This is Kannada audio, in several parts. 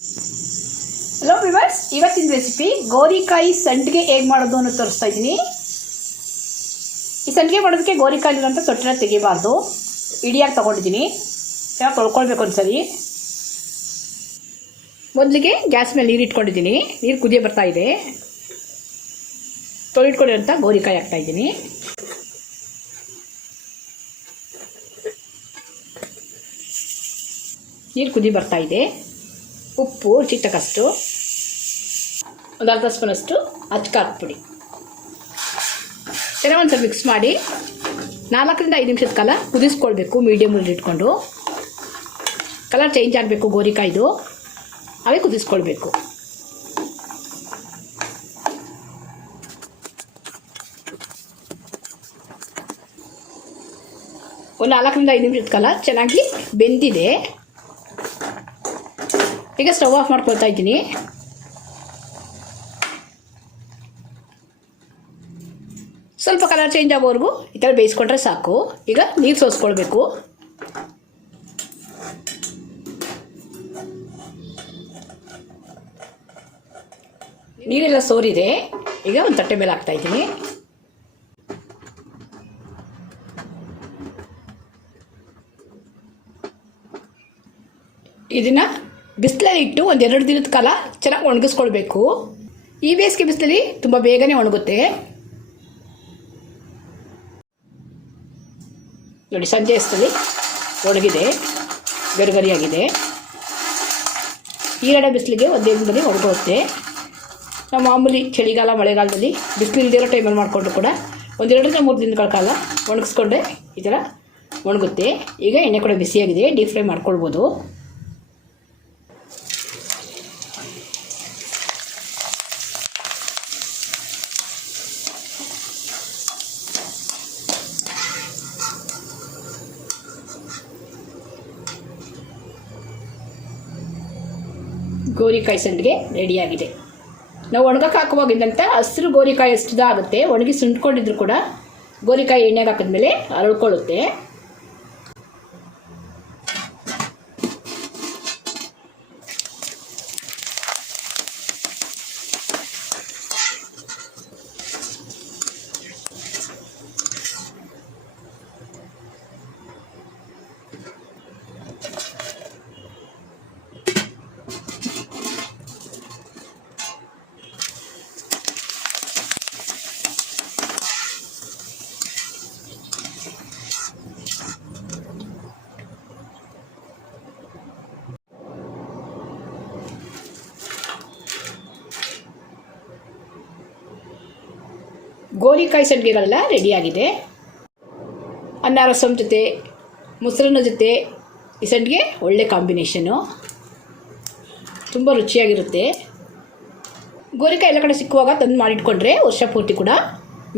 ಹಲೋ ವಿವರ್ಸ್ ಇವತ್ತಿನ ರೆಸಿಪಿ ಗೋರಿಕಾಯಿ ಸಂಡಿಗೆ ಹೇಗೆ ಮಾಡೋದು ಅನ್ನೋ ತೋರಿಸ್ತಾ ಇದ್ದೀನಿ. ಈ ಸಂಡಿಗೆ ಮಾಡೋದಕ್ಕೆ ಗೋರಿಕಾಯಿ ಅಂತ ತೊಟ್ಟಿನ ತೆಗಿಬಾರ್ದು. ಇಡಿಯಾಗಿ ತೊಗೊಂಡಿದ್ದೀನಿ. ಯಾವಾಗ ತೊಳ್ಕೊಳ್ಬೇಕು ಒಂದ್ಸರಿ. ಮೊದಲಿಗೆ ಗ್ಯಾಸ್ ಮೇಲೆ ನೀರು ಇಟ್ಕೊಂಡಿದ್ದೀನಿ. ನೀರು ಕುದಿಯೋ ಬರ್ತಾ ಇದೆ. ತೊಳಿಟ್ಕೊಂಡಿರೋಂಥ ಗೋರಿಕಾಯಿ ಹಾಕ್ತಾ ಇದ್ದೀನಿ. ನೀರು ಕುದಿ ಬರ್ತಾ ಇದೆ. ಉಪ್ಪು ಚಿಟ್ಟಕಷ್ಟು ಒಂದು ಅರ್ಧ ಸ್ಪೂನಷ್ಟು ಅಚ್ಕಾರದ ಪುಡಿ. ಚೆನ್ನಾಗಿ ಒಂದು ಸ್ವಲ್ಪ ಮಿಕ್ಸ್ ಮಾಡಿ ನಾಲ್ಕರಿಂದ ಐದು ನಿಮಿಷದ ಕಾಲ ಕುದಿಸ್ಕೊಳ್ಬೇಕು ಮೀಡಿಯಮಲ್ಲಿ ಇಟ್ಕೊಂಡು. ಕಲರ್ ಚೇಂಜ್ ಆಗಬೇಕು ಗೋರಿಕಾಯ್ದು ಅವೇ ಕುದಿಸ್ಕೊಳ್ಬೇಕು. ಒಂದು ನಾಲ್ಕರಿಂದ ಐದು ನಿಮಿಷದ ಕಾಲ ಚೆನ್ನಾಗಿ ಬೆಂದಿದೆ. ಈಗ ಸ್ಟವ್ ಆಫ್ ಮಾಡ್ಕೊಳ್ತಾ ಇದ್ದೀನಿ. ಸ್ವಲ್ಪ ಕಲರ್ ಚೇಂಜ್ ಆಗೋವರೆಗೂ ಈ ಥರ ಬೇಯಿಸ್ಕೊಂಡ್ರೆ ಸಾಕು. ಈಗ ನೀರು ಸೋಸ್ಕೊಳ್ಬೇಕು. ನೀರೆಲ್ಲ ಸೋರಿದೆ. ಈಗ ಒಂದು ತಟ್ಟೆ ಮೇಲೆ ಹಾಕ್ತಾ ಇದ್ದೀನಿ. ಇದನ್ನು ಬಿಸಿಲಲ್ಲಿ ಇಟ್ಟು ಒಂದು ಎರಡು ದಿನದ ಕಾಲ ಚೆನ್ನಾಗಿ ಒಣಗಿಸ್ಕೊಳ್ಬೇಕು. ಈ ಬೇಸಿಗೆ ಬಿಸಿಲಲ್ಲಿ ತುಂಬ ಬೇಗನೆ ಒಣಗುತ್ತೆ. ನೋಡಿ, ಸಂಜೆ ಅಷ್ಟಲ್ಲಿ ಒಣಗಿದೆ. ಗರಿಗರಿಯಾಗಿದೆ. ಈರಡೆ ಬಿಸಿಲಿಗೆ ಒಂದೇ ದಿನದಲ್ಲಿ ಒಣಗುತ್ತೆ ನಾವು ಮಾಮೂಲಿ ಚಳಿಗಾಲ, ಮಳೆಗಾಲದಲ್ಲಿ ಬಿಸಿಲು ಇಲ್ದಿರೋ ಟೈಮಲ್ಲಿ ಮಾಡಿಕೊಂಡ್ರು ಕೂಡ ಒಂದೆರಡರಿಂದ ಮೂರು ದಿನಗಳ ಕಾಲ ಒಣಗಿಸ್ಕೊಂಡೆ ಈ ಥರ ಒಣಗುತ್ತೆ. ಈಗ ಎಣ್ಣೆ ಕೂಡ ಬಿಸಿಯಾಗಿದೆ ಡೀಪ್ ಫ್ರೈ ಮಾಡ್ಕೊಳ್ಬೋದು. ಗೋರಿಕಾಯಿ ಸಂಡಿಗೆ ರೆಡಿಯಾಗಿದೆ. ನಾವು ಒಣಗಕ್ಕೆ ಹಾಕುವಾಗಿದ್ದಂತೆ ಹಸಿರು ಗೋರಿಕಾಯಿ ಎಷ್ಟು ಆಗುತ್ತೆ, ಒಣಗಿ ಸುಂಟ್ಕೊಂಡಿದ್ರು ಕೂಡ ಗೋರಿಕಾಯಿ ಎಣ್ಣೆಗೆ ಹಾಕಿದ್ಮೇಲೆ ಅರಳ್ಕೊಳ್ಳುತ್ತೆ. ಗೋರಿಕಾಯಿ ಸಂಡಿಗೆಗಳೆಲ್ಲ ರೆಡಿಯಾಗಿದೆ ಅನ್ನ, ರಸಂ ಜೊತೆ, ಮೊಸರನ್ನ ಜೊತೆ ಈ ಸಂಡಿಗೆ ಒಳ್ಳೆ ಕಾಂಬಿನೇಷನು ತುಂಬ ರುಚಿಯಾಗಿರುತ್ತೆ. ಗೋರಿಕಾಯಿ ಎಲ್ಲ ಕಡೆ ಸಿಕ್ಕುವಾಗ ತಂದು ಮಾಡಿಟ್ಕೊಂಡ್ರೆ ವರ್ಷ ಪೂರ್ತಿ ಕೂಡ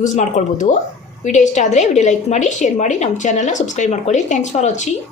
ಯೂಸ್ ಮಾಡ್ಕೊಳ್ಬೋದು. ವಿಡಿಯೋ ಇಷ್ಟ ಆದರೆ ವಿಡಿಯೋ ಲೈಕ್ ಮಾಡಿ ಶೇರ್ ಮಾಡಿ, ನಮ್ಮ ಚಾನಲ್ನ ಸಬ್ಸ್ಕ್ರೈಬ್ ಮಾಡ್ಕೊಳ್ಳಿ. Thanks for watching